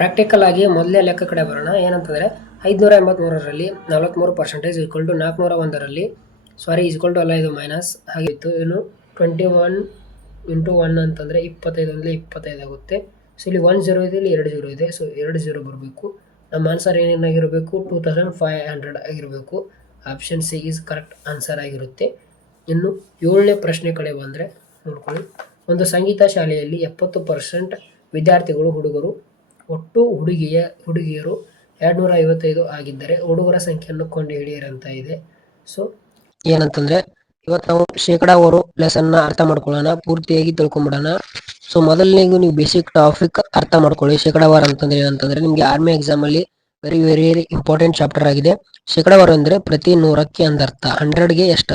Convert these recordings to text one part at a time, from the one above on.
Practical ಆಗಿ ಮೊದಲೇ ಲೆಕ್ಕ ಕಡೆ ಬರೋಣ. ಏನಂತಂದರೆ 583ರಲ್ಲಿ 43% ಈಕ್ವಲ್ ಟು 401ರಲ್ಲಿ ಅಲ್ಲ, ಇದು ಮೈನಸ್ ಆಗಿತ್ತು. ಇನ್ನು 21 ಇಂಟು 1 ಅಂತಂದರೆ 25 ಅಂದರೆ 25 ಆಗುತ್ತೆ. ಸೊ ಇಲ್ಲಿ 1 0 ಇದೆ, ಇಲ್ಲಿ 2 0 ಇದೆ. ಸೊ 2 0 ಬರಬೇಕು. ನಮ್ಮ ಆನ್ಸರ್ ಏನೇನಾಗಿರಬೇಕು? 2500 ಆಗಿರಬೇಕು. Option C is correct answer ಆಗಿರುತ್ತೆ. ಇನ್ನು 7ನೇ ಪ್ರಶ್ನೆ ಕಡೆ ಬಂದರೆ ನೋಡ್ಕೊಳ್ಳಿ. ಒಂದು ಸಂಗೀತ ಶಾಲೆಯಲ್ಲಿ 70% ವಿದ್ಯಾರ್ಥಿಗಳು ಹುಡುಗರು, ಒಟ್ಟು ಹುಡುಗಿಯರು 255 ಆಗಿದ್ದರೆ ಹುಡುಗರ ಸಂಖ್ಯೆಯನ್ನು ಕಂಡುಹಿಡಿಯಿರಂತ ಇದೆ. ಸೊ ಏನಂತಂದ್ರೆ ಇವತ್ತು ನಾವು ಶೇಕಡಾವಾರು ಲೆಸನ್ನ ಅರ್ಥ ಮಾಡ್ಕೊಳ್ಳೋಣ, ಪೂರ್ತಿಯಾಗಿ ತಿಳ್ಕೊಂಬಿಡೋಣ. ಸೊ ಮೊದಲನೇಗೂ ನೀವು ಬೇಸಿಕ್ ಟಾಪಿಕ್ ಅರ್ಥ ಮಾಡ್ಕೊಳ್ಳಿ. ಶೇಕಡಾವಾರು ಅಂತಂದ್ರೆ ಏನಂತಂದ್ರೆ ನಿಮ್ಗೆ ಆರ್ಮಿ ಎಕ್ಸಾಮ್ ಅಲ್ಲಿ very very very important chapter ಆಗಿದೆ. ಶೇಕಡಾವಾರು ಅಂದ್ರೆ ಪ್ರತಿ 100ಕ್ಕೆ ಅಂದರ್ಥ. 100ಗೆ ಎಷ್ಟು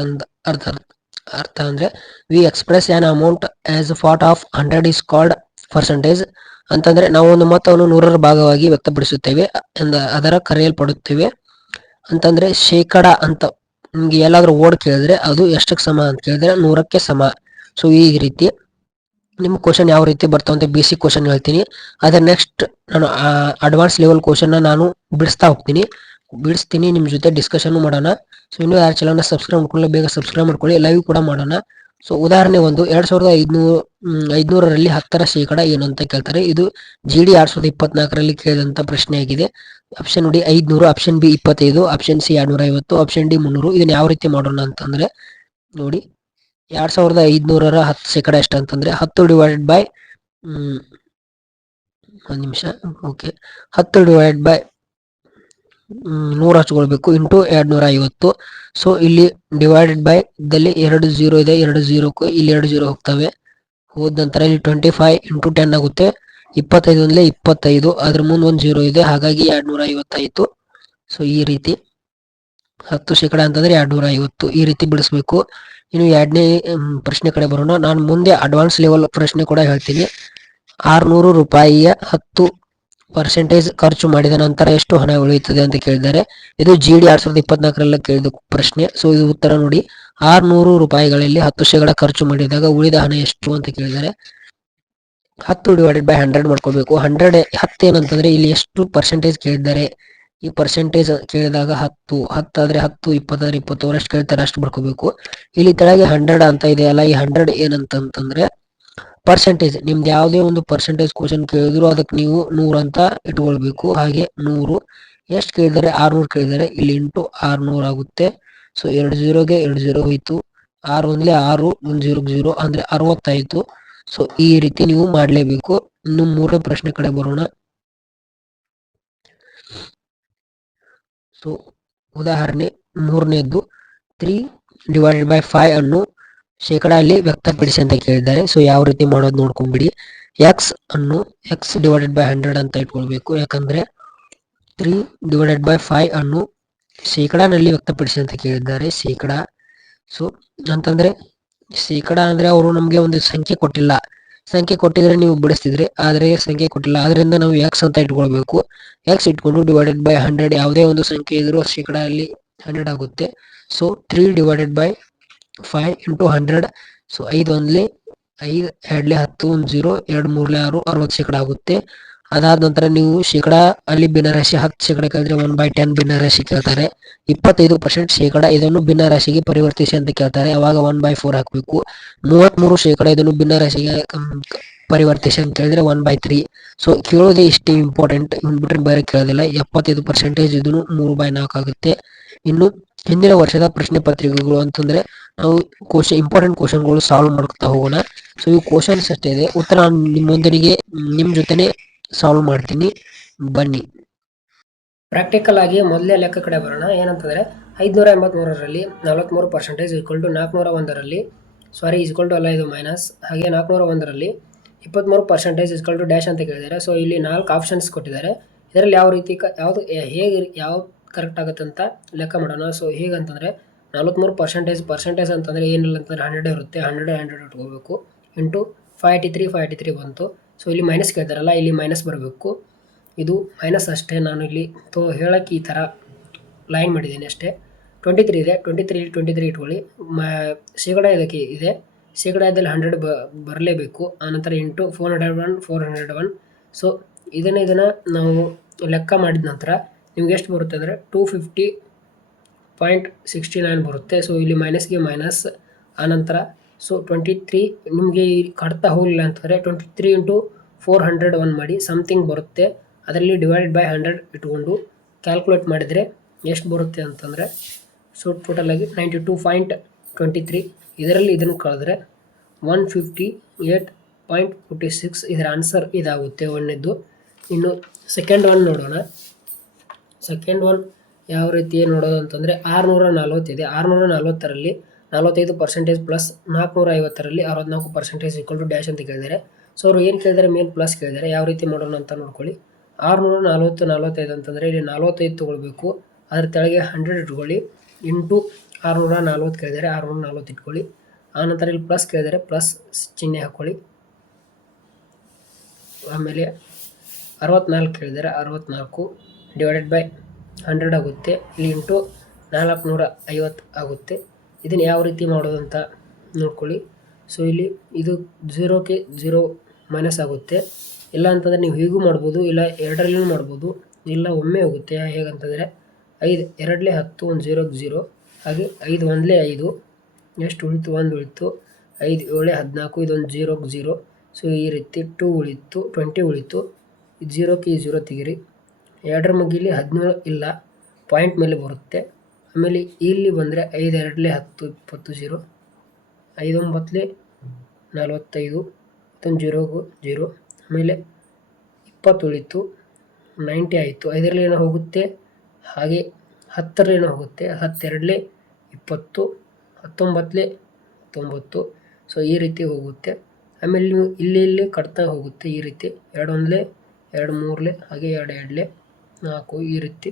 ಅರ್ಥ ಅಂದ್ರೆ we express an amount as part of 100 is called percentage. ಅಂತಂದ್ರೆ ನಾವು ಒಂದು ಮೊತ್ತವನ್ನು 100ರ ಭಾಗವಾಗಿ ವ್ಯಕ್ತಪಡಿಸುತ್ತೇವೆ, ಅದರ ಕರೆಯಲ್ಪಡುತ್ತೇವೆ. ಅಂತಂದ್ರೆ ಶೇಕಡ ಅಂತ ನಿಮ್ಗೆ ಎಲ್ಲಾದ್ರೂ ಓಡ್ ಕೇಳಿದ್ರೆ ಅದು ಎಷ್ಟಕ್ಕೆ ಸಮ ಅಂತ ಕೇಳಿದ್ರೆ 100ಕ್ಕೆ ಸಮ. ಸೊ ಈ ರೀತಿ ನಿಮ್ ಕ್ವಶನ್ ಯಾವ ರೀತಿ ಬರ್ತಾವ ಅಂತ ಬೇಸಿಕ್ ಕ್ವಶನ್ ಹೇಳ್ತೀನಿ. ಅದ್ರ ನೆಕ್ಸ್ಟ್ ನಾನು ಅಡ್ವಾನ್ಸ್ ಲೆವೆಲ್ ಕ್ವಶನ್ ನಾನು ಬಿಡಿಸ್ತೀನಿ, ನಿಮ್ ಜೊತೆ ಡಿಸ್ಕಷನ್ ಮಾಡೋಣ. ಸೊ ಇನ್ನು ಯಾರು ಚಾನಲ್ನ ಸಬ್ಸ್ಕ್ರೈಬ್ ಮಾಡ್ಕೊಳ್ಳಿ, ಬೇಗ ಸಬ್ಸ್ಕ್ರೈಬ್ ಮಾಡ್ಕೊಳ್ಳಿ, ಲೈವ್ ಕೂಡ ಮಾಡೋಣ. ಸೊ ಉದಾಹರಣೆ 1, 2500ರಲ್ಲಿ 10ರ ಶೇಕಡ ಏನು ಅಂತ ಕೇಳ್ತಾರೆ. ಇದು GD 2024ರಲ್ಲಿ ಕೇಳಿದಂತ ಪ್ರಶ್ನೆ ಆಗಿದೆ. ಆಪ್ಷನ್ ನೋಡಿ 500, option B 25, option C 250, option D 300. ಇದನ್ನ ಯಾವ ರೀತಿ ಮಾಡೋಣ ಅಂತಂದ್ರೆ ನೋಡಿ, 2500ರ 10 ಶೇಕಡ ಎಷ್ಟು ಅಂತಂದ್ರೆ 10 ಡಿವೈಡೆಡ್ ಬೈ 10 ಡಿವೈಡೆಡ್ ಬೈ 100 ಹಚ್ಕೊಳ್ಬೇಕು ಇಂಟು 250. ಸೊ ಇಲ್ಲಿ ಡಿವೈಡೆಡ್ ಬೈ ದಲ್ಲಿ 2 0 ಇದೆ, 2 0ಕ್ಕೂ ಇಲ್ಲಿ 2 0 ಹೋಗ್ತವೆ. ಹೋದ ನಂತರ ಇಲ್ಲಿ 25 ಇಂಟು 10 ಆಗುತ್ತೆ. 25 ಅಂದ್ರೆ 25, ಅದ್ರ ಮುಂದೆ 1 0 ಇದೆ, ಹಾಗಾಗಿ 250 ಆಯ್ತು. ಸೊ ಈ ರೀತಿ 10 ಶೇಕಡ ಅಂತಂದ್ರೆ 250, ಈ ರೀತಿ ಬಿಡಿಸ್ಬೇಕು. ಇನ್ನು 2ನೇ ಪ್ರಶ್ನೆ ಕಡೆ ಬರೋಣ. ನಾನು ಮುಂದೆ ಅಡ್ವಾನ್ಸ್ ಲೆವೆಲ್ ಪ್ರಶ್ನೆ ಕೂಡ ಹೇಳ್ತೀನಿ. 600 ರೂಪಾಯಿಯ 10% ಖರ್ಚು ಮಾಡಿದ ನಂತರ ಎಷ್ಟು ಹಣ ಉಳಿಯುತ್ತದೆ ಅಂತ ಕೇಳಿದ್ದಾರೆ. ಇದು GD 2024ರಲ್ಲಿ ಕೇಳಿದ ಪ್ರಶ್ನೆ. ಸೊ ಇದು ಉತ್ತರ ನೋಡಿ, 600 ರೂಪಾಯಿಗಳಲ್ಲಿ 10 ಶೇಕಡ ಖರ್ಚು ಮಾಡಿದಾಗ ಉಳಿದ ಹಣ ಎಷ್ಟು ಅಂತ ಕೇಳಿದ್ದಾರೆ. 10 ಡಿವೈಡೆಡ್ ಬೈ 100 ಮಾಡ್ಕೊಳ್ಬೇಕು. 10 ಏನಂತಂದ್ರೆ ಇಲ್ಲಿ ಎಷ್ಟು ಪರ್ಸೆಂಟೇಜ್ ಕೇಳಿದ್ದಾರೆ. ಈ ಪರ್ಸೆಂಟೇಜ್ ಕೇಳಿದಾಗ 10 ಆದ್ರೆ 10, 20 ಆದ್ರೆ 20, ಅವರಷ್ಟು ಕೇಳ್ತಾರೆ ಅಷ್ಟು ಬರ್ಕೋಬೇಕು. ಇಲ್ಲಿ ಕೆಳಗೆ 100 ಅಂತ ಇದೆ ಅಲ್ಲ, ಈ 100 ಏನಂತಂದ್ರೆ ಪರ್ಸೆಂಟೇಜ್. ನಿಮ್ದು ಯಾವುದೇ ಒಂದು ಪರ್ಸೆಂಟೇಜ್ ಕ್ವಶನ್ ಕೇಳಿದ್ರು ಅದಕ್ಕೆ ನೀವು 100 ಅಂತ ಇಟ್ಕೊಳ್ಬೇಕು. ಹಾಗೆ 100 ಎಷ್ಟು ಕೇಳಿದರೆ 600 ಕೇಳಿದರೆ ಇಲ್ಲಿ ಇಂಟು 600 ಆಗುತ್ತೆ. ಸೊ 2 0ಗೆ 2 0 ಹೋಯ್ತು, 6 ಒಂದ್ಲೆ 6, 1 0 0 ಅಂದ್ರೆ 60 ಆಯ್ತು. ಸೊ ಈ ರೀತಿ ನೀವು ಮಾಡಲೇಬೇಕು. ಇನ್ನು 3ನೇ ಪ್ರಶ್ನೆ ಕಡೆ ಬರೋಣ. ಸೊ ಉದಾಹರಣೆ 3ನೇದ್ದು 3 ಡಿವೈಡೆಡ್ ಬೈ 5 ಅನ್ನು ಶೇಕಡ ಅಲ್ಲಿ ವ್ಯಕ್ತಪಡಿಸಿ ಅಂತ ಕೇಳಿದ್ದಾರೆ. ಸೊ ಯಾವ ರೀತಿ ಮಾಡೋದು ನೋಡ್ಕೊಂಡ್ಬಿಡಿ. x ಡಿವೈಡೆಡ್ ಬೈ 100 ಅಂತ ಇಟ್ಕೊಳ್ಬೇಕು. ಯಾಕಂದ್ರೆ 3 ಡಿವೈಡೆಡ್ ಬೈ 5 ಅನ್ನು ಶೇಕಡಾನಲ್ಲಿ ವ್ಯಕ್ತಪಡಿಸಿ ಅಂತ ಕೇಳಿದ್ದಾರೆ. ಶೇಕಡ. ಸೊ ಅಂತಂದ್ರೆ ಶೇಕಡ ಅಂದ್ರೆ ಅವರು ನಮ್ಗೆ ಒಂದು ಸಂಖ್ಯೆ ಕೊಟ್ಟಿಲ್ಲ. ಸಂಖ್ಯೆ ಕೊಟ್ಟಿದ್ರೆ ನೀವು ಬಿಡಿಸ್ತಿದ್ರಿ, ಆದ್ರೆ ಸಂಖ್ಯೆ ಕೊಟ್ಟಿಲ್ಲ, ಅದರಿಂದ ನಾವು x ಅಂತ ಇಟ್ಕೊಳ್ಬೇಕು. x ಇಟ್ಕೊಂಡು ಡಿವೈಡೆಡ್ ಬೈ 100, ಯಾವುದೇ ಒಂದು ಸಂಖ್ಯೆ ಇದ್ರೂ ಶೇಕಡ ಅಲ್ಲಿ 100 ಆಗುತ್ತೆ. So 3 divided by 5 into 100. So 5 ಒಂದ್ಲೆ 5, 2ಲೆ 10, 1 0, 2 3ಲೆ 6, 60 ಶೇಕಡ ಆಗುತ್ತೆ. ಅದಾದ ನಂತರ ನೀವು ಶೇಕಡ ಅಲ್ಲಿ ಭಿನ್ನರಾಶಿ 10 ಶೇಕಡ ಕೇಳಿದ್ರೆ 1/10 ಭಿನ್ನರಾಶಿ ಕೇಳ್ತಾರೆ. 25% ಶೇಕಡ ಇದನ್ನು ಭಿನ್ನರಾಶಿಗೆ ಪರಿವರ್ತಿಸಿ ಅಂತ ಕೇಳ್ತಾರೆ. ಅವಾಗ 1/4 ಹಾಕ್ಬೇಕು. 33 ಶೇಕಡ ಇದನ್ನು ಭಿನ್ನರಾಶಿಗೆ ಪರಿವರ್ತಿಸಿ ಅಂತ ಕೇಳಿದ್ರೆ 1/3. ಸೊ ಕೇಳೋದೇ ಇಷ್ಟೇ ಇಂಪಾರ್ಟೆಂಟ್, ಬಿಟ್ರೆ ಬೇರೆ ಕೇಳೋದಿಲ್ಲ. 75% ಇದನ್ನು 3/4 ಆಗುತ್ತೆ. ಇನ್ನು ಹಿಂದಿನ ವರ್ಷದ ಪ್ರಶ್ನೆ ಪತ್ರಿಕೆಗಳು ಅಂತಂದ್ರೆ ನಾವು ಇಂಪಾರ್ಟೆಂಟ್ ಕ್ವಶನ್ಗಳು ಸಾಲ್ವ್ ಮಾಡ್ತಾ ಹೋಗೋಣ. ಸೊ ಈ ಕ್ವಶನ್ಸ್ ಅಷ್ಟೇ ಇದೆ, ಉತ್ತರ ನಿಮ್ಮೊಂದಿಗೆ ನಿಮ್ ಜೊತೆನೆ ಸಾಲ್ವ್ ಮಾಡ್ತೀನಿ, ಬನ್ನಿ. ಪ್ರಾಕ್ಟಿಕಲ್ ಆಗಿ ಮೊದಲೇ ಲೆಕ್ಕ ಕಡೆ ಬರೋಣ. ಏನಂತಂದ್ರೆ 583ರಲ್ಲಿ 43% ಈಕ್ವಲ್ ಟು 401ರಲ್ಲಿ ಅಲ್ಲ, ಇದು ಮೈನಸ್. ಹಾಗೆ 401ರಲ್ಲಿ 23% ಈಕ್ವಲ್ ಟು ಡ್ಯಾಶ್ ಅಂತ ಕೇಳಿದ್ದಾರೆ. ಸೊ ಇಲ್ಲಿ 4 ಆಪ್ಷನ್ಸ್ ಕೊಟ್ಟಿದ್ದಾರೆ. ಇದರಲ್ಲಿ ಯಾವ ರೀತಿ ಯಾವ ಕರೆಕ್ಟ್ ಆಗುತ್ತೆ ಅಂತ ಲೆಕ್ಕ ಮಾಡೋಣ. ಸೊ ಹೇಗಂತಂದ್ರೆ 43% ಅಂತಂದ್ರೆ ಏನಿಲ್ಲ ಅಂತಂದ್ರೆ 100 ಇರುತ್ತೆ. 100 ಇಟ್ಕೋಬೇಕು ಇಂಟು 583 ಬಂತು. ಸೊ ಇಲ್ಲಿ ಮೈನಸ್ ಕೇಳ್ತಾರಲ್ಲ, ಇಲ್ಲಿ ಮೈನಸ್ ಬರಬೇಕು. ಇದು ಮೈನಸ್ ಅಷ್ಟೇ. ನಾನು ಇಲ್ಲಿ ಹೇಳಕ್ಕೆ ಈ ಥರ ಲೈನ್ ಮಾಡಿದ್ದೀನಿ ಅಷ್ಟೇ. 23 ಇದೆ, 23 ಇಟ್ಕೊಳ್ಳಿ. ಶೇಕಡ ಇದಕ್ಕೆ ಇದೆ, ಶೇಕಡ ಇದ್ದಲ್ಲಿ 100 ಬರಲೇಬೇಕು. ಆನಂತರ ಇಂಟು 401. ಸೊ ಇದನ್ನು ನಾವು ಲೆಕ್ಕ ಮಾಡಿದ ನಂತರ ನಿಮ್ಗೆ ಎಷ್ಟು ಬರುತ್ತೆ ಅಂದರೆ 250.69 ಬರುತ್ತೆ. ಸೊ ಇಲ್ಲಿ ಮೈನಸ್ಗೆ ಮೈನಸ್ ಆನಂತರ ಸೊ 23 ನಿಮಗೆ ಕಟ್ತಾ ಹೋಗಲಿಲ್ಲ ಅಂತಂದರೆ 23 ಇಂಟು 401 ಮಾಡಿ ಸಮಥಿಂಗ್ ಬರುತ್ತೆ. ಅದರಲ್ಲಿ ಡಿವೈಡೆಡ್ ಬೈ 100 ಇಟ್ಕೊಂಡು ಕ್ಯಾಲ್ಕುಲೇಟ್ ಮಾಡಿದರೆ ಎಷ್ಟು ಬರುತ್ತೆ ಅಂತಂದರೆ ಸೊ ಟೋಟಲಾಗಿ 92.23. ಇದರಲ್ಲಿ ಇದನ್ನು ಕಳೆದ್ರೆ 158.46 ಇದರ ಆನ್ಸರ್ ಇದಾಗುತ್ತೆ ಒಂದನೇದು. ಇನ್ನು ಸೆಕೆಂಡ್ ಒನ್ ನೋಡೋಣ. ಸೆಕೆಂಡ್ ಒನ್ ಯಾವ ರೀತಿ ನೋಡೋದು ಅಂತಂದರೆ 640 ಇದೆ. 640ರಲ್ಲಿ 45% ಪ್ಲಸ್ 450ರಲ್ಲಿ 64% ಈಕ್ವಲ್ ಟು ಡ್ಯಾಶ್ ಅಂತ ಕೇಳಿದ್ದಾರೆ. ಸೊ ಅವರು ಏನು ಕೇಳಿದರೆ ಮೇನ್ ಪ್ಲಸ್ ಕೇಳಿದ್ದಾರೆ. ಯಾವ ರೀತಿ ಮಾಡೋಣ ಅಂತ ನೋಡ್ಕೊಳ್ಳಿ. 645 ಅಂತಂದರೆ ಇಲ್ಲಿ 45 ತೊಗೊಳ್ಬೇಕು, ಅದ್ರ ತೆಳಗೆ 100 ಇಟ್ಕೊಳ್ಳಿ, ಇಂಟು 640 ಕೇಳಿದರೆ 640 ಇಟ್ಕೊಳ್ಳಿ. ಆನಂತರ ಇಲ್ಲಿ ಪ್ಲಸ್ ಕೇಳಿದರೆ ಪ್ಲಸ್ ಚಿಹ್ನೆ ಹಾಕ್ಕೊಳ್ಳಿ. ಆಮೇಲೆ 64 ಕೇಳಿದರೆ 64 ಡಿವೈಡೆಡ್ ಬೈ 100 ಆಗುತ್ತೆ. ಇಲ್ಲಿ ಇಂಟು 450 ಆಗುತ್ತೆ. ಇದನ್ನು ಯಾವ ರೀತಿ ಮಾಡೋದು ಅಂತ ನೋಡ್ಕೊಳ್ಳಿ. ಸೊ ಇಲ್ಲಿ ಇದು 0ಕ್ಕೆ 0 ಮೈನಸ್ ಆಗುತ್ತೆ. ಇಲ್ಲ ಅಂತಂದರೆ ನೀವು ಹೀಗೂ ಮಾಡ್ಬೋದು, ಇಲ್ಲ ಎರಡರಲ್ಲೂ ಮಾಡ್ಬೋದು, ಇಲ್ಲ ಒಮ್ಮೆ ಹೋಗುತ್ತೆ. ಹೇಗಂತಂದರೆ 5 2ಲೆ 10 ಒಂದು 0ಕ್ಕೆ 0, ಹಾಗೆ 5 1ಲೆ 5 ಎಷ್ಟು ಉಳಿತು 1 ಉಳಿತು, 5 7 14 ಇದೊಂದು 0ಕ್ಕೆ 0. ಸೊ ಈ ರೀತಿ 2 ಉಳಿತು, 20 ಉಳಿತು, 0ಕ್ಕೆ 0 ತೆಗಿರಿ. 2ರ ಮಗ್ಗಿಲಿ 17 ಇಲ್ಲ, ಪಾಯಿಂಟ್ ಮೇಲೆ ಬರುತ್ತೆ. ಆಮೇಲೆ ಇಲ್ಲಿ ಬಂದರೆ 5 2ಲೆ 10 20 0, 5 9ಲೆ 45 ಇದೊಂದು 0ಗೂ 0. ಆಮೇಲೆ 20 ಉಳಿತು, 90 ಆಯಿತು. 5ರಲ್ಲಿ ಏನೋ ಹೋಗುತ್ತೆ, ಹಾಗೆ 10ರಲ್ಲಿ ಏನೋ ಹೋಗುತ್ತೆ, 10 2ಲೆ 20, 19ಲೆ 90. ಸೊ ಈ ರೀತಿ ಹೋಗುತ್ತೆ. ಆಮೇಲೆ ನೀವು ಇಲ್ಲಿ ಕಟ್ತಾ ಹೋಗುತ್ತೆ ಈ ರೀತಿ 2 1ಲೆ 2 3ಲೆ ಹಾಗೆ 2 2ಲೆ 4 ಈ ರೀತಿ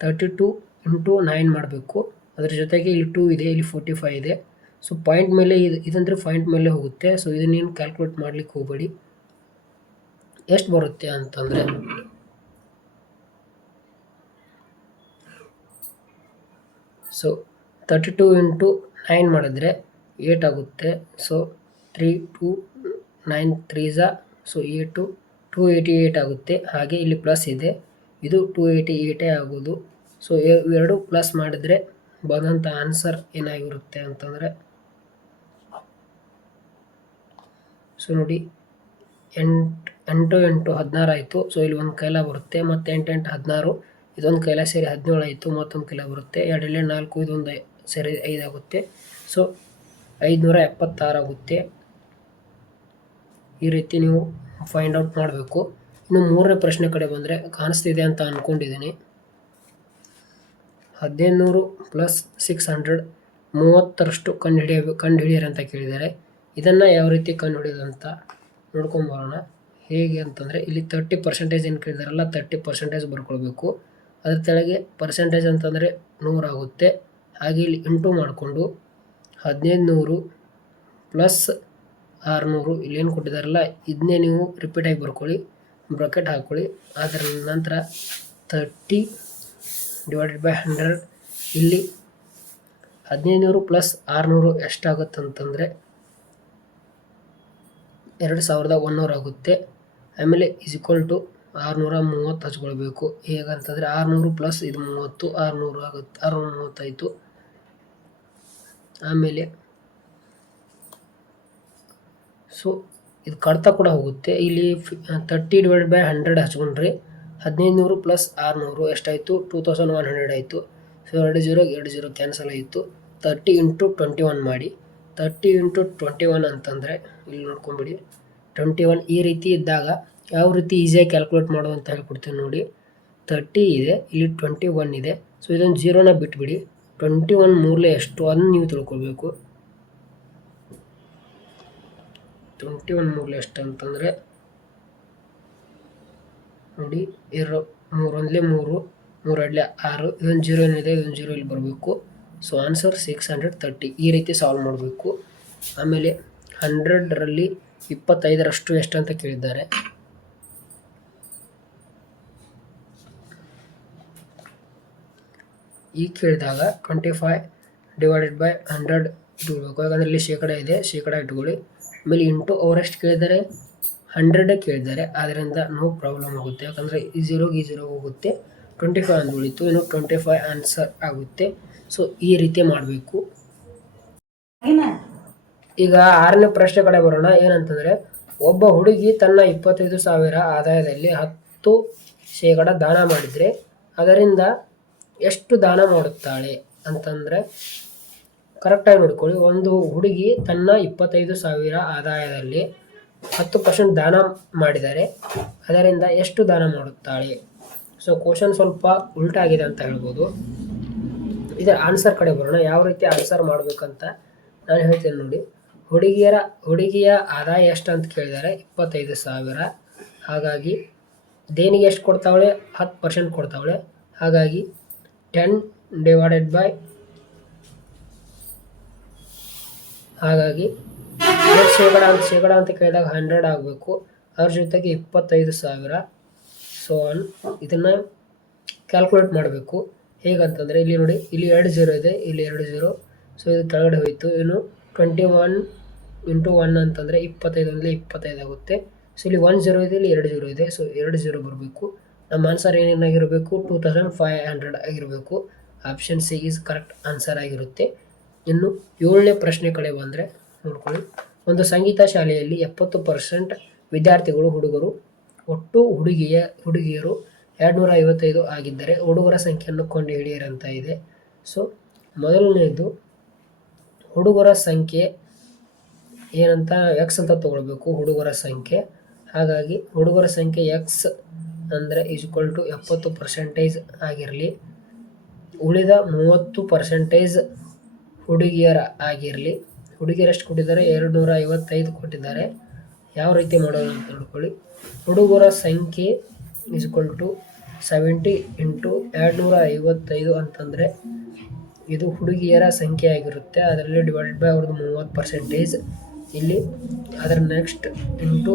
32 ಇಂಟು 9 ಮಾಡಬೇಕು. ಅದ್ರ ಜೊತೆಗೆ ಇಲ್ಲಿ 2 ಇದೆ, ಇಲ್ಲಿ 45 ಇದೆ. ಸೊ ಪಾಯಿಂಟ್ ಮೇಲೆ ಇದಂದರೆ ಪಾಯಿಂಟ್ ಮೇಲೆ ಹೋಗುತ್ತೆ. ಸೊ ಇದನ್ನೇನು ಕ್ಯಾಲ್ಕುಲೇಟ್ ಮಾಡ್ಲಿಕ್ಕೆ ಹೋಗಬೇಡಿ. ಎಷ್ಟು ಬರುತ್ತೆ ಅಂತಂದರೆ ಸೊ 32 ಇಂಟು 9 ಮಾಡಿದ್ರೆ 8 ಆಗುತ್ತೆ. ಸೊ 3 2 9 3 ಸೊ 8 288 ಆಗುತ್ತೆ. ಹಾಗೆ ಇಲ್ಲಿ ಪ್ಲಸ್ ಇದೆ, ಇದು 288 ಆಗೋದು. ಸೊ ಎರಡು ಪ್ಲಸ್ ಮಾಡಿದರೆ ಬಂದಂಥ ಆನ್ಸರ್ ಏನಾಗಿರುತ್ತೆ ಅಂತಂದರೆ ಸೊ ನೋಡಿ 8 8 16 ಆಯಿತು. ಸೊ ಇಲ್ಲಿ ಒಂದು ಕೈಲ ಬರುತ್ತೆ, ಮತ್ತು 8 8 16 ಇದೊಂದು ಕೈಲ ಸೇರಿ 17 ಆಯಿತು, ಮತ್ತೊಂದು ಕೈಲ ಬರುತ್ತೆ. 2 4 ಇದೊಂದು ಸೇರಿ 5 ಆಗುತ್ತೆ. ಸೊ 576 ಆಗುತ್ತೆ. ಈ ರೀತಿ ನೀವು ಫೈಂಡ್ ಔಟ್ ಮಾಡಬೇಕು. ಇನ್ನು ಮೂರನೇ ಪ್ರಶ್ನೆ ಕಡೆ ಬಂದರೆ ಕಾಣಿಸ್ತಿದೆ ಅಂತ ಅಂದ್ಕೊಂಡಿದ್ದೀನಿ. 1500 ಪ್ಲಸ್ 600 30ರಷ್ಟು ಕಂಡುಹಿಡಿಯಿರಿ ಅಂತ ಕೇಳಿದ್ದಾರೆ. ಇದನ್ನು ಯಾವ ರೀತಿ ಕಂಡುಹಿಡಿಯೋದು ಅಂತ ನೋಡ್ಕೊಂಬರೋಣ. ಹೇಗೆ ಅಂತಂದರೆ ಇಲ್ಲಿ 30% ಏನು ಕೇಳಿದಾರಲ್ಲ 30% ಬರ್ಕೊಳ್ಬೇಕು. ಅದ್ರ ತೆಳಗೆ ಪರ್ಸೆಂಟೇಜ್ ಅಂತಂದರೆ 100 ಆಗುತ್ತೆ. ಹಾಗೆ ಇಲ್ಲಿ ಇಂಟು ಮಾಡಿಕೊಂಡು 1500 ಪ್ಲಸ್ 600 ಇಲ್ಲೇನು ಕೊಟ್ಟಿದ್ದಾರಲ್ಲ ಇದನ್ನೇ ನೀವು ರಿಪೀಟಾಗಿ ಬರ್ಕೊಳ್ಳಿ, ಬ್ರಾಕೆಟ್ ಹಾಕ್ಕೊಳ್ಳಿ. ಅದರ ನಂತರ 30 ಡಿವೈಡೆಡ್ ಬೈ 100 ಇಲ್ಲಿ 1500 ಪ್ಲಸ್ 600 ಎಷ್ಟಾಗುತ್ತಂತಂದರೆ 2100 ಆಗುತ್ತೆ. ಆಮೇಲೆ ಇಸ್ ಈಕ್ವಲ್ ಟು 630 ಹಚ್ಕೊಳ್ಬೇಕು. ಹೇಗಂತಂದರೆ 600 ಪ್ಲಸ್ ಇದು 30 600 ಆಗುತ್ತೆ, 630 ಆಯಿತು. ಆಮೇಲೆ ಸೊ ಇದು ಕಡ್ತಾ ಕೂಡ ಹೋಗುತ್ತೆ. ಇಲ್ಲಿ 30 ಡಿವೈಡೆಡ್ ಬೈ 100 ಹಚ್ಕೊಂಡ್ರಿ 1500 ಪ್ಲಸ್ 600 ಎಷ್ಟಾಯಿತು 2100 ಆಯಿತು. ಸೊ 2 0 ಕ್ಯಾನ್ಸಲ್ ಆಯಿತು. 30 ಇಂಟು 21 ಮಾಡಿ. 30 ಇಂಟು 21 ಅಂತಂದರೆ ಇಲ್ಲಿ ನೋಡ್ಕೊಂಬಿಡಿ 21. ಈ ರೀತಿ ಇದ್ದಾಗ ಯಾವ ರೀತಿ ಈಸಿಯಾಗಿ ಕ್ಯಾಲ್ಕುಲೇಟ್ ಮಾಡೋದು ಅಂತ ಹೇಳ್ಕೊಡ್ತೀನಿ ನೋಡಿ. 30 ಇದೆ, ಇಲ್ಲಿ 21 ಇದೆ. ಸೊ ಇದೊಂದು 0ನ ಬಿಟ್ಬಿಡಿ. 21 ಮೂರಲೆ ಎಷ್ಟು ಅದನ್ನು ನೀವು ತಿಳ್ಕೊಳ್ಬೇಕು. 21 ಮೂರಲೆ ಎಷ್ಟು ಅಂತಂದರೆ ನೋಡಿ 3 1ಲೆ 3 3 2ಲೆ 6 ಇದೊಂದು 0 ಏನಿದೆ ಇದೊಂದು 0 ಇಲ್ಲಿ ಬರಬೇಕು. So answer 630. ಈ ರೀತಿ ಸಾಲ್ವ್ ಮಾಡಬೇಕು. ಆಮೇಲೆ 100ರಲ್ಲಿ 25ರಷ್ಟು ಎಷ್ಟು ಅಂತ ಕೇಳಿದ್ದಾರೆ. ಈ ಕೇಳಿದಾಗ 25 ಡಿವೈಡೆಡ್ ಬೈ 100 ಇಟ್ಕೊಳ್ಬೇಕು. ಯಾಕಂದರೆ ಇಲ್ಲಿ ಶೇಕಡ ಇದೆ, ಶೇಕಡ ಇಟ್ಕೊಳ್ಳಿ. ಆಮೇಲೆ ಇಂಟು ಅವರೆಷ್ಟು ಕೇಳಿದ್ದಾರೆ 100 ಕೇಳಿದ್ದಾರೆ, ಆದ್ದರಿಂದ ನೋ ಪ್ರಾಬ್ಲಮ್ ಆಗುತ್ತೆ. ಯಾಕಂದರೆ ಈ ಝೀರೋ ಹೋಗುತ್ತೆ, 25 ಅಂತ ಉಳಿತು, ಇನ್ನು 25 ಆನ್ಸರ್ ಆಗುತ್ತೆ. ಸೊ ಈ ರೀತಿ ಮಾಡಬೇಕು. ಈಗ 6ನೇ ಪ್ರಶ್ನೆ ಕಡೆ ಬರೋಣ. ಏನಂತಂದರೆ, ಒಬ್ಬ ಹುಡುಗಿ ತನ್ನ 25,000 ಆದಾಯದಲ್ಲಿ 10% ದಾನ ಮಾಡಿದರೆ ಅದರಿಂದ ಎಷ್ಟು ದಾನ ಮಾಡುತ್ತಾಳೆ ಅಂತಂದರೆ, ಕರೆಕ್ಟಾಗಿ ನೋಡ್ಕೊಳ್ಳಿ. ಒಂದು ಹುಡುಗಿ ತನ್ನ 25,000 ಆದಾಯದಲ್ಲಿ 10% ದಾನ ಮಾಡಿದರೆ ಅದರಿಂದ ಎಷ್ಟು ದಾನ ಮಾಡುತ್ತಾಳೆ? ಸೊ ಕ್ವಶನ್ ಸ್ವಲ್ಪ ಉಲ್ಟಾಗಿದೆ ಅಂತ ಹೇಳ್ಬೋದು. ಇದರ ಆನ್ಸರ್ ಕಡೆ ಬರೋಣ. ಯಾವ ರೀತಿ ಆನ್ಸರ್ ಮಾಡಬೇಕಂತ ನಾನು ಹೇಳ್ತೇನೆ ನೋಡಿ. ಹುಡುಗಿಯ ಆದಾಯ ಎಷ್ಟು ಅಂತ ಕೇಳಿದ್ದಾರೆ, 25,000. ಹಾಗಾಗಿ ದೇಣಿಗೆ ಎಷ್ಟು ಕೊಡ್ತಾವಳೆ? 10% ಕೊಡ್ತಾವಳೆ. ಹಾಗಾಗಿ 10 ಡಿವೈಡೆಡ್ ಬೈ, ಹಾಗಾಗಿ ಶೇಕಡ ಅಂತ ಕೇಳಿದಾಗ 100 ಆಗಬೇಕು. ಅದ್ರ ಜೊತೆಗೆ 25,000. ಸೊ ಇದನ್ನು ಕ್ಯಾಲ್ಕುಲೇಟ್ ಮಾಡಬೇಕು. ಹೇಗಂತಂದರೆ, ಇಲ್ಲಿ ನೋಡಿ, ಇಲ್ಲಿ 2 0 ಇದೆ, ಇಲ್ಲಿ 2 0. ಸೊ ಇದು ಕೆಳಗಡೆ ಹೋಯಿತು. ಇನ್ನು 21 × 1 ಅಂತಂದರೆ 25 ಅಂದರೆ 25 ಆಗುತ್ತೆ. ಸೊ ಇಲ್ಲಿ 1 0 ಇದೆ, ಇಲ್ಲಿ 2 0 ಇದೆ. ಸೊ 2 0 ಬರಬೇಕು. ನಮ್ಮ ಆನ್ಸರ್ ಏನೇನಾಗಿರಬೇಕು? 2500 ಆಗಿರಬೇಕು. Option C is correct answer ಆಗಿರುತ್ತೆ. ಇನ್ನು 7ನೇ ಪ್ರಶ್ನೆ ಕಡೆ ಬಂದರೆ ನೋಡ್ಕೊಳ್ಳಿ. ಒಂದು ಸಂಗೀತ ಶಾಲೆಯಲ್ಲಿ 70% ವಿದ್ಯಾರ್ಥಿಗಳು ಹುಡುಗರು, ಒಟ್ಟು ಹುಡುಗಿಯರು 255 ಆಗಿದ್ದರೆ ಹುಡುಗರ ಸಂಖ್ಯೆಯನ್ನು ಕಂಡುಹಿಡಿಯಿರಂತ ಇದೆ. ಸೊ ಮೊದಲನೇದು ಹುಡುಗರ ಸಂಖ್ಯೆ ಏನಂತ ಎಕ್ಸ್ ಅಂತ ತೊಗೊಳ್ಬೇಕು, ಹುಡುಗರ ಸಂಖ್ಯೆ. ಹಾಗಾಗಿ ಹುಡುಗರ ಸಂಖ್ಯೆ ಎಕ್ಸ್ ಅಂದರೆ = 70% ಆಗಿರಲಿ. ಉಳಿದ 30% ಹುಡುಗಿಯರ ಆಗಿರಲಿ. ಹುಡುಗಿಯರು ಎಷ್ಟು ಕೊಟ್ಟಿದ್ದಾರೆ? 255 ಕೊಟ್ಟಿದ್ದಾರೆ. ಯಾವ ರೀತಿ ಮಾಡೋದು ಅಂತ ನೋಡ್ಕೊಳ್ಳಿ. ಹುಡುಗರ ಸಂಖ್ಯೆ = 70 × 255 ಅಂತಂದರೆ ಇದು ಹುಡುಗಿಯರ ಸಂಖ್ಯೆ ಆಗಿರುತ್ತೆ. ಅದರಲ್ಲಿ ಡಿವೈಡೆಡ್ ಬೈ ಅವ್ರದ್ದು 30%. ಇಲ್ಲಿ ಅದರ ನೆಕ್ಸ್ಟ್ ಇಂಟು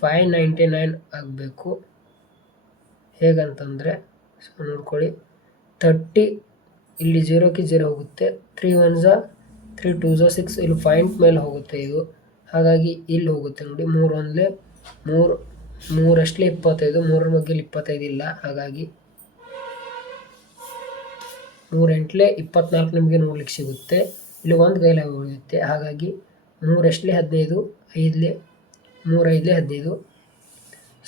599 ಆಗಬೇಕು. ಹೇಗಂತಂದರೆ, ಸೊ ನೋಡ್ಕೊಳ್ಳಿ, 30 ಇಲ್ಲಿ 0ಕ್ಕೆ 0 ಹೋಗುತ್ತೆ, 3 1 3 2 6, ಇಲ್ಲಿ ಪಾಯಿಂಟ್ ಮೇಲೆ ಹೋಗುತ್ತೆ ಇದು. ಹಾಗಾಗಿ ಇಲ್ಲಿ ಹೋಗುತ್ತೆ ನೋಡಿ, 3 1 3, 3 ಅಷ್ಟಲೇ 25, 3 ಬಗ್ಗೆ 25 ಇಲ್ಲ. ಹಾಗಾಗಿ 3 8 24 ನಿಮಗೆ ನೋಡ್ಲಿಕ್ಕೆ ಸಿಗುತ್ತೆ. ಇಲ್ಲಿ ಒಂದು ಕೈಲಿ ಉಳಿಯುತ್ತೆ. ಹಾಗಾಗಿ 3 ಎಷ್ಟಲೇ 15, 5 3 5 15.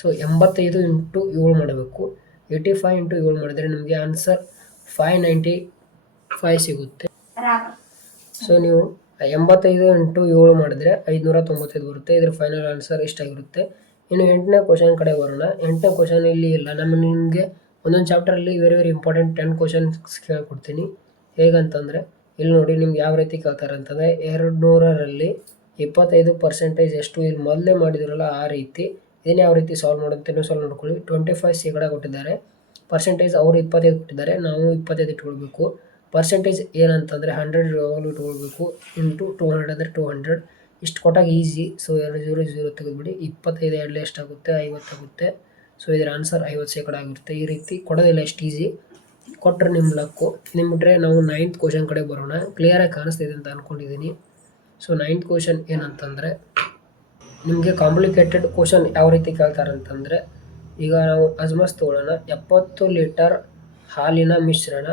ಸೊ 85 × 7 ಮಾಡಬೇಕು. 85 × 7 ಮಾಡಿದರೆ ನಿಮಗೆ ಆನ್ಸರ್ 595 ಸಿಗುತ್ತೆ. ಸೊ ನೀವು 85 × 7 ಮಾಡಿದರೆ 595 ಬರುತ್ತೆ. ಇದರ ಫೈನಲ್ ಆನ್ಸರ್ ಇಷ್ಟಾಗಿರುತ್ತೆ. ಇನ್ನು 8ನೇ ಕ್ವಶನ್ ಕಡೆ ಬರೋಣ. 8ನೇ ಕ್ವಶನ್ ಇಲ್ಲಿ ಇಲ್ಲ. ನಿಮಗೆ ಒಂದೊಂದು ಚಾಪ್ಟರಲ್ಲಿ ವೆರಿ ಇಂಪಾರ್ಟೆಂಟ್ 10 ಕ್ವಶನ್ಸ್ ಕೇಳ್ಕೊಡ್ತೀನಿ. ಹೇಗಂತಂದರೆ, ಇಲ್ಲಿ ನೋಡಿ, ನಿಮ್ಗೆ ಯಾವ ರೀತಿ ಕೇಳ್ತಾರೆ ಅಂತಂದರೆ, 200ರಲ್ಲಿ 25% ಎಷ್ಟು? ಇಲ್ಲಿ ಮೊದಲೇ ಮಾಡಿದಿರಲ್ಲ ಆ ರೀತಿ. ಇದನ್ನು ಯಾವ ರೀತಿ ಸಾಲ್ವ್ ಮಾಡುತ್ತೆ ಸಾಲ್ವ್ ಮಾಡ್ಕೊಳ್ಳಿ. 25% ಕೊಟ್ಟಿದ್ದಾರೆ, ಪರ್ಸೆಂಟೇಜ್ ಅವರು 25 ಕೊಟ್ಟಿದ್ದಾರೆ, ನಾವು 25 ಇಟ್ಕೊಳ್ಬೇಕು. ಪರ್ಸೆಂಟೇಜ್ ಏನಂತಂದರೆ 100 ಇಟ್ಕೊಳ್ಬೇಕು, ಇಂಟು 200 ಅಂದರೆ 200. ಇಷ್ಟು ಕೊಟ್ಟಾಗ ಈಸಿ. ಸೊ 2 0 0 ತೆಗೆದುಬಿಡಿ. 25 2 ಎಷ್ಟಾಗುತ್ತೆ? 50 ಆಗುತ್ತೆ. ಸೊ ಇದರ ಆನ್ಸರ್ 50% ಆಗಿರುತ್ತೆ. ಈ ರೀತಿ ಕೊಡೋದಿಲ್ಲ, ಎಷ್ಟು ಈಸಿ ಕೊಟ್ಟರೆ ನಿಮ್ಮ ಲಕ್ಕು. ನಿಮ್ಬಿಟ್ರೆ ನಾವು 9th ಕ್ವಶನ್ ಕಡೆ ಬರೋಣ. ಕ್ಲಿಯರಾಗಿ ಕಾಣಿಸ್ತಿದೆ ಅಂತ ಅಂದ್ಕೊಂಡಿದ್ದೀನಿ. ಸೊ 9th ಕ್ವಶನ್ ಏನಂತಂದರೆ, ನಿಮಗೆ ಕಾಂಪ್ಲಿಕೇಟೆಡ್ ಕ್ವಶನ್ ಯಾವ ರೀತಿ ಕೇಳ್ತಾರೆ ಅಂತಂದರೆ, ಈಗ ನಾವು ಅಜ್ಮಸ್ ತೊಗೊಳ್ಳೋಣ. 70 ಲೀಟರ್ ಹಾಲಿನ ಮಿಶ್ರಣ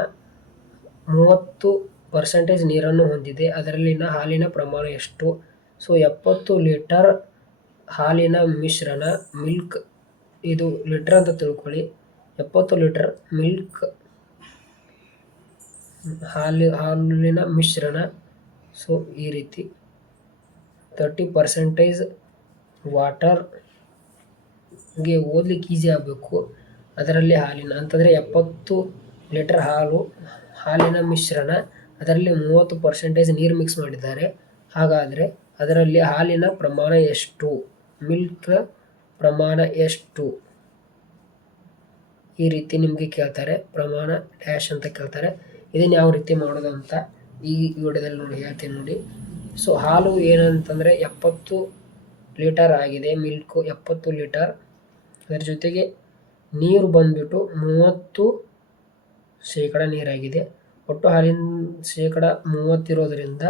30% ನೀರನ್ನು ಹೊಂದಿದೆ, ಅದರಲ್ಲಿನ ಹಾಲಿನ ಪ್ರಮಾಣ ಎಷ್ಟು? ಸೊ 70 ಲೀಟರ್ ಹಾಲಿನ ಮಿಶ್ರಣ, ಮಿಲ್ಕ್, ಇದು ಲೀಟರ್ ಅಂತ ತಿಳ್ಕೊಳ್ಳಿ. 70 ಲೀಟರ್ ಮಿಲ್ಕ್ ಹಾಲಿನ ಮಿಶ್ರಣ. ಸೊ ಈ ರೀತಿ 30% ವಾಟರ್ಗೆ ಓದಲಿಕ್ಕೆ ಈಸಿ ಆಗಬೇಕು. ಅದರಲ್ಲಿ ಹಾಲಿನ ಅಂತಂದರೆ 70 ಲೀಟರ್ ಹಾಲಿನ ಮಿಶ್ರಣ, ಅದರಲ್ಲಿ 30% ನೀರು ಮಿಕ್ಸ್ ಮಾಡಿದ್ದಾರೆ. ಹಾಗಾದರೆ ಅದರಲ್ಲಿ ಹಾಲಿನ ಪ್ರಮಾಣ ಎಷ್ಟು? ಮಿಲ್ಕ್ ಪ್ರಮಾಣ ಎಷ್ಟು? ಈ ರೀತಿ ನಿಮಗೆ ಕೇಳ್ತಾರೆ. ಪ್ರಮಾಣ ಡ್ಯಾಶ್ ಅಂತ ಕೇಳ್ತಾರೆ. ಇದನ್ನು ಯಾವ ರೀತಿ ಮಾಡೋದು ಅಂತ ಈ ವಿಡಿಯೋದಲ್ಲಿ ನೋಡಿ ಹೇಳ್ತೀನಿ ನೋಡಿ. ಸೊ ಹಾಲು ಏನಂತಂದರೆ 70 ಲೀಟರ್ ಆಗಿದೆ, ಮಿಲ್ಕು 70 ಲೀಟರ್. ಅದರ ಜೊತೆಗೆ ನೀರು ಬಂದ್ಬಿಟ್ಟು 30% ನೀರಾಗಿದೆ. ಒಟ್ಟು ಹಾಲಿನ ಶೇಕಡ 30 ಇರೋದ್ರಿಂದ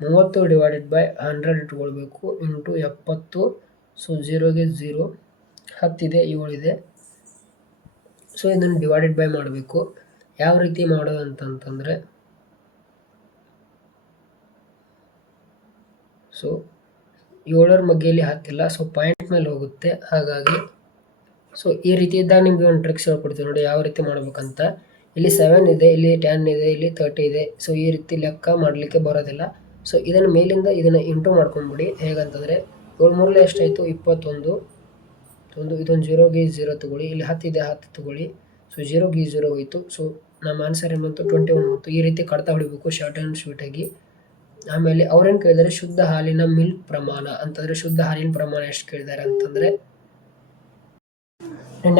30 ಡಿವೈಡೆಡ್ ಬೈ 100 ಇಟ್ಕೊಳ್ಬೇಕು ಇಂಟು 70. ಸೊ 0ಗೆ 0, 10 ಇದೆ, 7 ಇದೆ. ಸೊ ಇದನ್ನು ಡಿವೈಡೆಡ್ ಬೈ ಮಾಡಬೇಕು. ಯಾವ ರೀತಿ ಮಾಡೋದು ಅಂತಂತಂದರೆ, ಸೊ 7ರ ಮಗ್ಗೆಯಲ್ಲಿ 10 ಇಲ್ಲ, ಸೊ ಪಾಯಿಂಟ್ ಮೇಲೆ ಹೋಗುತ್ತೆ. ಹಾಗಾಗಿ ಸೊ ಈ ರೀತಿ ಇದ್ದಾಗ ನಿಮಗೆ ಒಂದು ಟ್ರಿಕ್ಸ್ ಹೇಳ್ಕೊಡ್ತೀವಿ ನೋಡಿ ಯಾವ ರೀತಿ ಮಾಡ್ಬೇಕಂತ. ಇಲ್ಲಿ 7 ಇದೆ, ಇಲ್ಲಿ 10 ಇದೆ, ಇಲ್ಲಿ 30 ಇದೆ. ಸೊ ಈ ರೀತಿ ಲೆಕ್ಕ ಮಾಡಲಿಕ್ಕೆ ಬರೋದಿಲ್ಲ. ಸೊ ಇದನ್ನು ಮೇಲಿಂದ ಇದನ್ನು ಇಂಟು ಮಾಡ್ಕೊಂಡ್ಬಿಡಿ. ಹೇಗಂತಂದರೆ 7 3 ಎಷ್ಟಾಯಿತು 21. ಇದೊಂದು 0ಗೆ 0 ತಗೊಳ್ಳಿ. ಇಲ್ಲಿ 10 ಇದೆ, 10 ತಗೊಳ್ಳಿ. ಸೊ 0ಗೆ 0 ಹೋಯಿತು. ಸೊ ನಮ್ಮ ಆನ್ಸರ್ ಏನು ಬಂತು 21 ಬಂತು. ಈ ರೀತಿ ಕಡ್ತಾ ಹೊಡಿಬೇಕು ಶಾರ್ಟ್ ಆ್ಯಂಡ್ ಸ್ವೀಟಾಗಿ. ಆಮೇಲೆ ಅವ್ರೇನು ಕೇಳಿದ್ದಾರೆ, ಶುದ್ಧ ಹಾಲಿನ ಮಿಲ್ಕ್ ಪ್ರಮಾಣ ಅಂತಂದರೆ ಶುದ್ಧ ಹಾಲಿನ ಪ್ರಮಾಣ ಎಷ್ಟು ಕೇಳಿದ್ದಾರೆ ಅಂತಂದರೆ,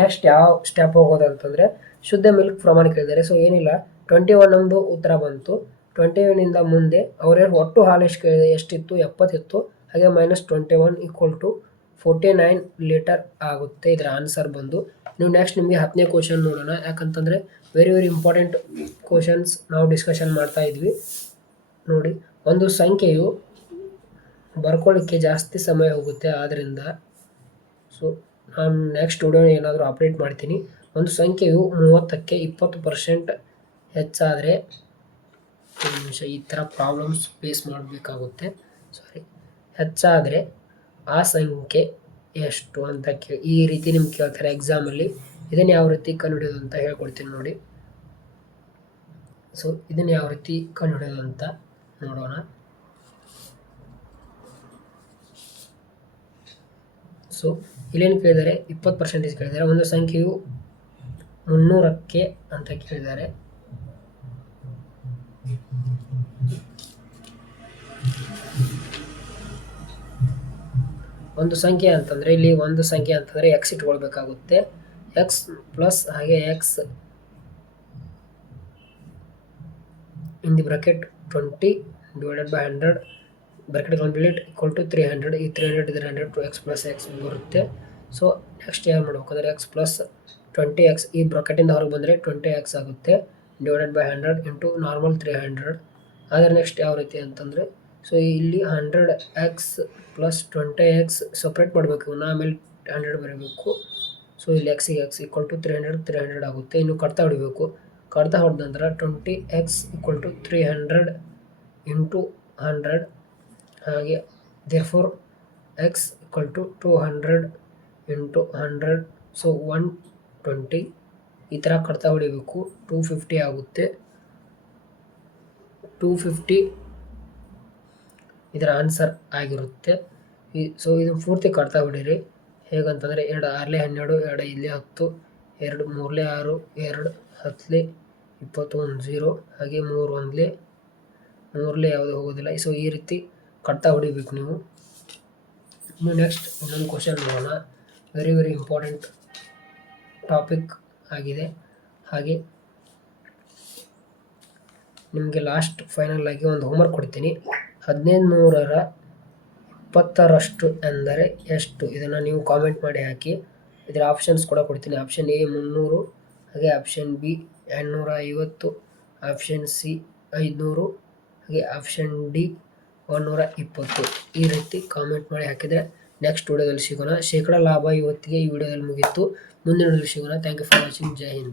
ನೆಕ್ಸ್ಟ್ ಯಾವ ಸ್ಟೆಪ್ ಹೋಗೋದು ಅಂತಂದರೆ ಶುದ್ಧ ಮಿಲ್ಕ್ ಪ್ರಮಾಣ ಕೇಳಿದ್ದಾರೆ. ಸೊ ಏನಿಲ್ಲ, 21 ನಮ್ಮದು ಉತ್ತರ ಬಂತು. 21ಇಂದ ಮುಂದೆ ಅವರೇ ಒಟ್ಟು ಹಾಲು ಎಷ್ಟು ಕೇಳಿದೆ, ಎಷ್ಟಿತ್ತು 70 ಇತ್ತು. ಹಾಗೆ -21 = 49 ಲೀಟರ್ ಆಗುತ್ತೆ ಇದರ ಆನ್ಸರ್ ಬಂದು. ನೀವು ನೆಕ್ಸ್ಟ್ ನಿಮಗೆ 10ನೇ ಕ್ವಶನ್ ನೋಡೋಣ. ಯಾಕಂತಂದರೆ ವೆರಿ ಇಂಪಾರ್ಟೆಂಟ್ ಕ್ವಶನ್ಸ್ ನಾವು ಡಿಸ್ಕಷನ್ ಮಾಡ್ತಾ ಇದ್ವಿ ನೋಡಿ. ಒಂದು ಸಂಖ್ಯೆಯು ಬರ್ಕೊಳ್ಳಿಕ್ಕೆ ಜಾಸ್ತಿ ಸಮಯ ಹೋಗುತ್ತೆ. ಆದ್ದರಿಂದ ಸೊ ನಾನು ನೆಕ್ಸ್ಟ್ ವಿಡಿಯೋ ಏನಾದರೂ ಅಪ್ಡೇಟ್ ಮಾಡ್ತೀನಿ. ಒಂದು ಸಂಖ್ಯೆಯು 30ಕ್ಕೆ 20% ಹೆಚ್ಚಾದರೆ ಈ ಥರ ಪ್ರಾಬ್ಲಮ್ಸ್ ಫೇಸ್ ಮಾಡಬೇಕಾಗುತ್ತೆ. ಹೆಚ್ಚಾದರೆ ಆ ಸಂಖ್ಯೆ ಎಷ್ಟು ಅಂತ ಈ ರೀತಿ ನಿಮ್ಗೆ ಕೇಳ್ತಾರೆ ಎಕ್ಸಾಮಲ್ಲಿ. ಇದನ್ನು ಯಾವ ರೀತಿ ಕಂಡುಹಿಡಿಯೋದು ಅಂತ ಹೇಳ್ಕೊಡ್ತೀನಿ ನೋಡಿ. ಸೊ ಇದನ್ನು ಯಾವ ರೀತಿ ಕಂಡುಹಿಡಿಯೋದು ಅಂತ ನೋಡೋಣ. ಸೊ ಇಲ್ಲೇನು ಕೇಳಿದ್ದಾರೆ, 20% ಕೇಳಿದ್ದಾರೆ. ಒಂದು ಸಂಖ್ಯೆಯು 300ಕ್ಕೆ ಅಂತ ಕೇಳಿದ್ದಾರೆ. ಒಂದು ಸಂಖ್ಯೆ ಅಂತಂದರೆ ಇಲ್ಲಿ ಒಂದು ಸಂಖ್ಯೆ ಅಂತಂದರೆ ಎಕ್ಸ್ ಇಟ್ಕೊಳ್ಬೇಕಾಗುತ್ತೆ. ಎಕ್ಸ್ ಪ್ಲಸ್ ಹಾಗೆ X in the bracket 20 divided by 100 bracket complete = 300. ಈ 300 ಇದ್ರೆ 100 2x + x ಬರುತ್ತೆ. ಸೊ ನೆಕ್ಸ್ಟ್ ಏನು ಮಾಡ್ಬೇಕಂದ್ರೆ x + 20x ಈ ಬ್ರಾಕೆಟಿಂದ ಹೊರಗೆ ಬಂದರೆ 20x ಆಗುತ್ತೆ. Divided by 100 into normal 300. ಆದರೆ ನೆಕ್ಸ್ಟ್ ಯಾವ ರೀತಿ ಅಂತಂದರೆ, ಸೊ ಇಲ್ಲಿ 100x + 20x ಸಪ್ರೇಟ್ ಮಾಡಬೇಕು. ಆಮೇಲೆ 100 ಬರೀಬೇಕು. ಸೊ ಇಲ್ಲಿ x = 300 ಆಗುತ್ತೆ. ಇನ್ನು ಕಡ್ತಾ ಹೊಡಿಬೇಕು. ಕಡ್ತಾ ಹೊಡೆದ ನಂತರ 20x = 300 ಇಂಟು 100. ಹಾಗೆ therefore x = 200 ಇಂಟು 100. ಸೊ 120 ಈ ಥರ ಕಡ್ತಾ ಹೊಡಿಬೇಕು. 250 ಆಗುತ್ತೆ. 250 ಇದರ ಆನ್ಸರ್ ಆಗಿರುತ್ತೆ. ಸೊ ಇದು ಪೂರ್ತಿ ಕಡ್ತಾ ಹೊಡೀರಿ. ಹೇಗಂತಂದರೆ 2 6 12, 2 5 10, 2 3 6, 2 10 21 0, ಹಾಗೆ 3 1 ಯಾವುದೇ ಹೋಗೋದಿಲ್ಲ. ಸೊ ಈ ರೀತಿ ಕಡ್ತಾ ಹೊಡಿಬೇಕು ನೀವು. ಇನ್ನು ನೆಕ್ಸ್ಟ್ ಇನ್ನೊಂದು ಕ್ವಶನ್ ನೋಡೋಣ. ವೆರಿ ಇಂಪಾರ್ಟೆಂಟ್ ಟಾಪಿಕ್ ಆಗಿದೆ. ಹಾಗೆ ನಿಮಗೆ ಲಾಸ್ಟ್ ಫೈನಲ್ ಆಗಿ ಒಂದು ಹೋಮ್ವರ್ಕ್ ಕೊಡ್ತೀನಿ. 1500ರ 20ರಷ್ಟು ಎಂದರೆ ಎಷ್ಟು? ಇದನ್ನು ನೀವು ಕಾಮೆಂಟ್ ಮಾಡಿ ಹಾಕಿ. ಇದರ ಆಪ್ಷನ್ಸ್ ಕೂಡ ಕೊಡ್ತೀನಿ. ಆಪ್ಷನ್ ಎ 300, ಹಾಗೆ ಆಪ್ಷನ್ ಬಿ 850, ಆಪ್ಷನ್ ಸಿ 500, ಹಾಗೆ ಆಪ್ಷನ್ ಡಿ 120. ಈ ರೀತಿ ಕಾಮೆಂಟ್ ಮಾಡಿ ಹಾಕಿದರೆ ನೆಕ್ಸ್ಟ್ ವಿಡಿಯೋದಲ್ಲಿ ಸಿಗೋಣ. ಶೇಕಡ ಲಾಭ ಇವತ್ತಿಗೆ ಈ ವಿಡಿಯೋದಲ್ಲಿ ಮುಗೀತು. ಮುಂದಿನ ವಿಡಿಯೋದಲ್ಲಿ ಸಿಗೋಣ. Thank you for watching. ಜೈ ಹಿಂದ್.